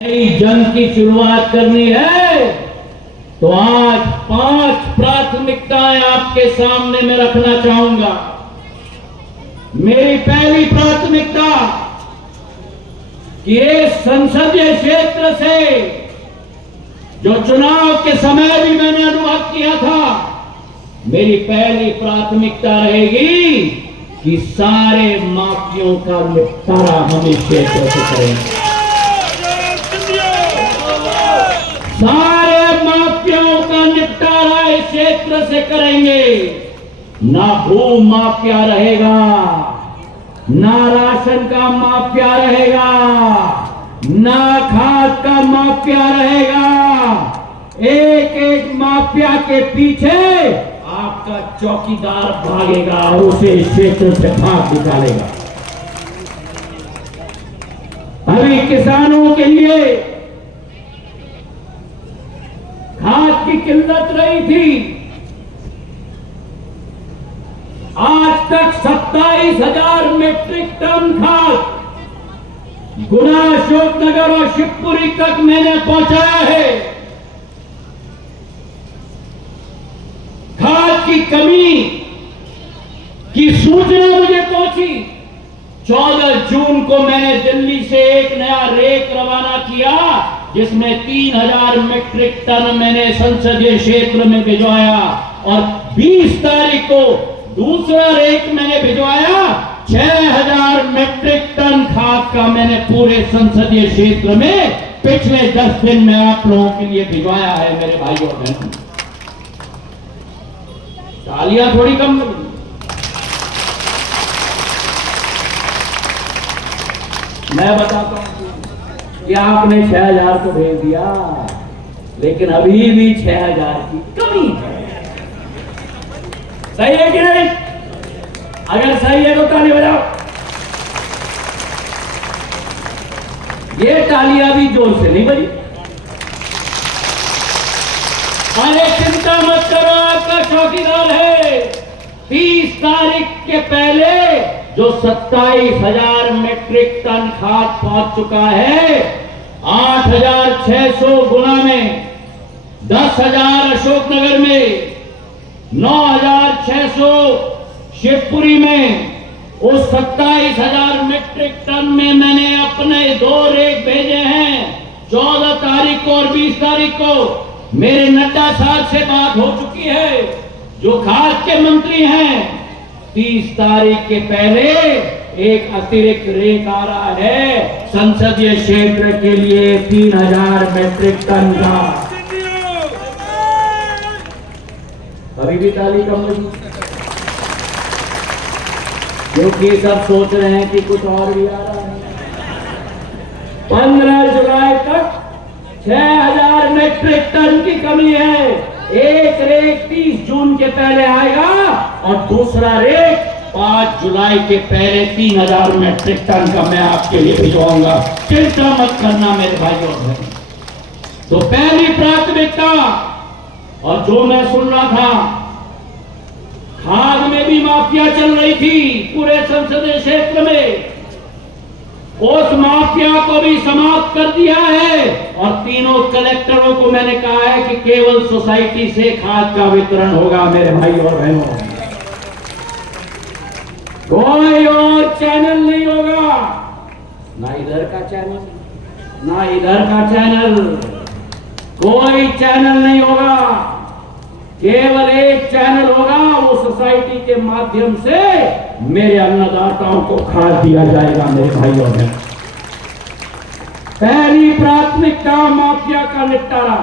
नई जंग की शुरुआत करनी है तो आज 5 प्राथमिकताएं आपके सामने मैं रखना चाहूंगा। मेरी पहली प्राथमिकता कि इस संसदीय क्षेत्र से जो चुनाव के समय भी मैंने अनुभव किया था, मेरी पहली प्राथमिकता रहेगी कि सारे माफियों का निपटारा हम इस क्षेत्र से करेंगे। सारे माफियाओं का निपटारा इस क्षेत्र से करेंगे। ना भू माफिया रहेगा, ना राशन का माफिया रहेगा, ना खाद का माफिया रहेगा। एक एक माफिया के पीछे आपका चौकीदार भागेगा और उसे इस क्षेत्र से भाग निकालेगा। अभी किसानों के लिए खाद की किल्लत रही थी। आज तक 27,000 मीट्रिक टन खाद गुना, अशोकनगर और शिवपुरी तक मैंने पहुंचाया है। खाद की कमी की सूचना मुझे पहुंची। 14 जून को मैंने दिल्ली से एक नया रेक रवाना किया जिसमें 3,000 मीट्रिक टन मैंने संसदीय क्षेत्र में भिजवाया और 20 तारीख को दूसरा रेक मैंने भिजवाया। 6,000 मीट्रिक टन खाद का मैंने पूरे संसदीय क्षेत्र में पिछले 10 दिन में आप लोगों के लिए भिजवाया है मेरे भाइयों और बहनों। तालियां थोड़ी कम लगी। मैं बताता हूं कि आपने 6,000 को भेज दिया, लेकिन अभी भी 6,000 की कमी है। सही है कि नहीं? अगर सही है तो ताली बजाओ। ये तालियां भी जोर से नहीं बजी। अरे चिंता मत करो, आपका चौकीदार है। 30 तारीख के पहले जो 27,000 मीट्रिक टन खाद पहुंच चुका है, 8,600 गुना में, 10,000 अशोकनगर में, 9,600 शिवपुरी में, उस 27,000 मीट्रिक टन में मैंने अपने 2 रेक भेजे हैं। 14 तारीख को और 20 तारीख को मेरे नड्डा साहब से बात हो चुकी है जो खाद के मंत्री हैं। 30 तारीख के पहले एक अतिरिक्त रेक आ रहा है संसदीय क्षेत्र के लिए 3,000 मीट्रिक टन का। अभी भी ताली कम लगी क्योंकि सब सोच रहे हैं कि कुछ और भी आ रहा है। 15 जुलाई तक 6,000 मीट्रिक टन की कमी है। एक रेक 30 जून के पहले आएगा और दूसरा रेक 5 जुलाई के पहले 3,000 मीट्रिक टन का मैं आपके लिए भिजवाऊंगा। चिंता मत करना मेरे भाइयों और बहनों। तो पहली प्राथमिकता, और जो मैं सुन रहा था, खाद में भी माफिया चल रही थी पूरे संसदीय क्षेत्र में, उस माफिया को भी समाप्त कर दिया है और तीनों कलेक्टरों को मैंने कहा है कि केवल सोसाइटी से खाद का वितरण होगा मेरे भाई और बहनों। कोई और चैनल नहीं होगा, ना इधर का चैनल, ना इधर का चैनल, कोई चैनल नहीं होगा। केवल एक चैनल होगा, वो सोसाइटी के माध्यम से मेरे अन्नदाताओं को खाद दिया जाएगा मेरे भाई और बहनों। पहली प्राथमिकता माफिया का निपटारा।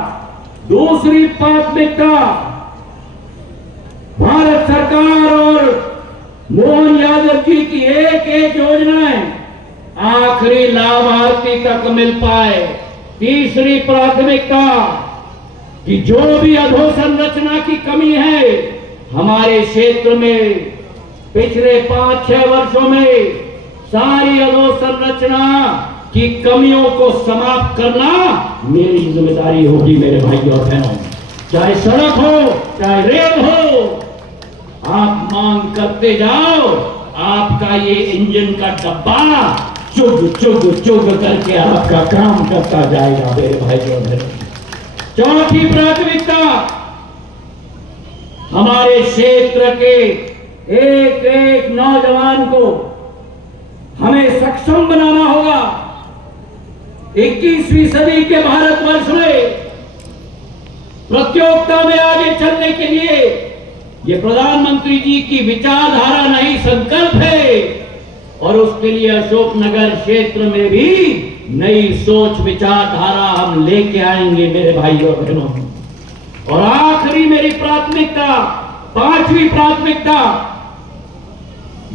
दूसरी प्राथमिकता, भारत सरकार और मोहन यादव जी की एक एक योजनाएं आखिरी लाभार्थी तक मिल पाए। तीसरी प्राथमिकता कि जो भी अधोसंरचना की कमी है हमारे क्षेत्र में पिछले 5-6 वर्षों में, सारी अधोसंरचना की कमियों को समाप्त करना मेरी जिम्मेदारी होगी मेरे भाई और बहनों। चाहे सड़क हो, चाहे रेल हो, आप मांग करते जाओ। आपका ये इंजन का डब्बा चुग चुग चुग करके आपका काम करता जाएगा मेरे भाइयों और बहनों। चौथी प्राथमिकता, हमारे क्षेत्र के एक एक नौजवान को हमें सक्षम बनाना होगा। 21वीं सदी के भारतवर्ष में प्रतियोगिता में आगे चलने के लिए ये प्रधानमंत्री जी की विचारधारा नहीं, संकल्प है। और उसके लिए अशोकनगर क्षेत्र में भी नई सोच विचारधारा हम लेके आएंगे मेरे भाइयों और बहनों। और आखिरी मेरी प्राथमिकता, पांचवी प्राथमिकता,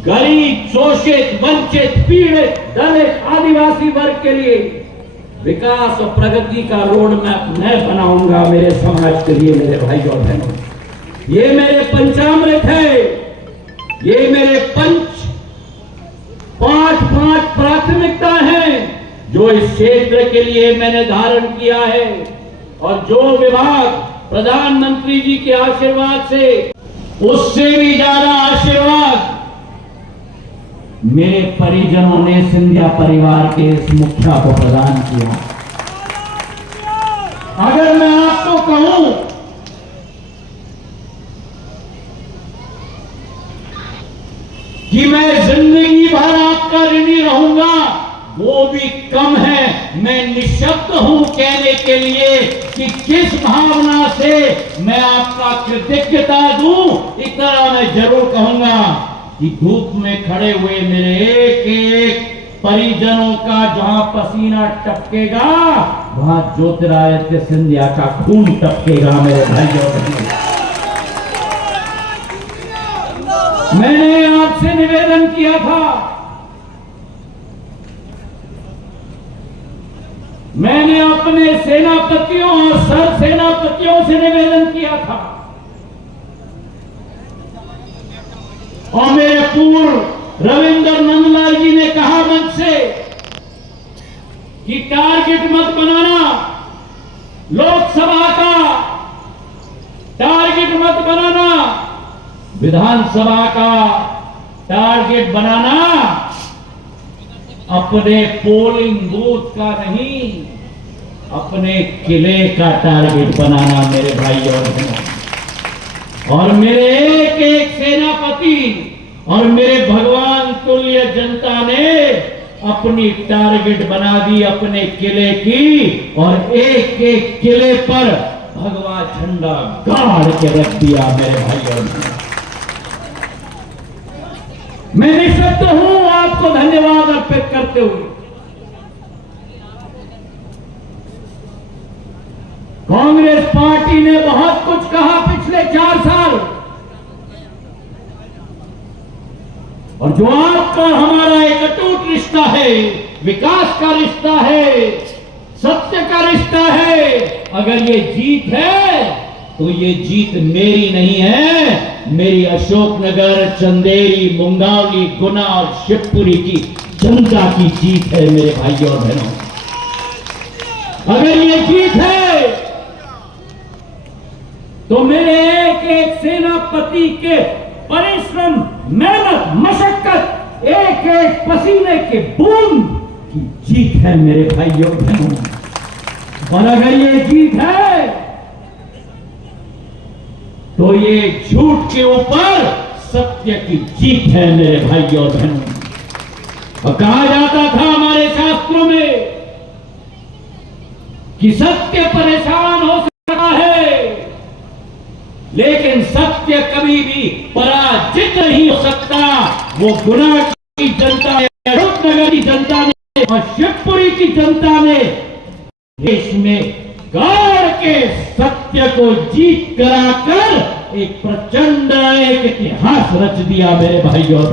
गरीब, शोषित, वंचित, पीड़ित, दलित, आदिवासी वर्ग के लिए विकास और प्रगति का रोड मैप मैं बनाऊंगा मेरे समाज के लिए मेरे भाइयों और बहनों। ये मेरे पंचामृत है, ये मेरे पांच प्राथमिकता है जो इस क्षेत्र के लिए मैंने धारण किया है। और जो विभाग प्रधानमंत्री जी के आशीर्वाद से, उससे भी ज्यादा आशीर्वाद मेरे परिजनों ने सिंधिया परिवार के इस मुखिया को प्रदान किया। अगर मैं आपको कहूं कि मैं जिंदगी भर आपका ऋणी रहूंगा, वो भी कम है। मैं निशब्द हूं कहने के लिए कि किस भावना से मैं आपका कृतज्ञता दूं। इतना मैं जरूर कहूंगा कि धूप में खड़े हुए मेरे एक एक परिजनों का जहां पसीना टपकेगा, वहां ज्योतिरादित्य सिंधिया का खून टपकेगा मेरे भाइयों और बहनों। मैंने आपसे निवेदन किया था, मैंने अपने सेनापतियों और सर सेनापतियों से निवेदन किया था और मेरे पूर्व रविंद्र नंदलाल जी ने कहा मंच से कि टारगेट मत बनाना, लोकसभा का टारगेट मत बनाना, विधानसभा का टारगेट बनाना, अपने पोलिंग बूथ का नहीं, अपने किले का टारगेट बनाना मेरे भाई और बहनों। और मेरे एक एक सेनापति और मेरे भगवान तुल्य जनता ने अपनी टारगेट बना दी अपने किले की, और एक एक किले पर भगवा झंडा गाड़ के रख दिया मेरे भाई और बहनों। मैं निशब्द हूं आपको धन्यवाद अर्पित करते हुए। कांग्रेस पार्टी ने बहुत कुछ कहा पिछले 4 साल, और जो आपका हमारा एक अटूट रिश्ता है, विकास का रिश्ता है, सत्य का रिश्ता है, अगर ये जीत है तो ये जीत मेरी नहीं है, मेरी अशोकनगर, चंदेरी, मुंगावली, गुना और शिवपुरी की जनता की जीत है मेरे भाइयों और बहनों। अगर ये जीत है तो मेरे एक एक सेनापति के परिश्रम, मेहनत, मशक्कत, एक एक पसीने के बूंद की जीत है मेरे भाइयों और बहनों। और अगर ये जीत है तो ये झूठ के ऊपर सत्य की जीत है मेरे भाइयों और बहनों। और कहा जाता था हमारे शास्त्रों में कि सत्य परेशान हो सकता है, लेकिन सत्य कभी भी पराजित नहीं हो सकता। वो गुना की जनता ने, अशोकनगर की जनता ने और शिवपुरी की जनता ने देश में गाड़ के सत्य को जीत कराकर एक प्रचंड एक इतिहास रच दिया मेरे भाइयों।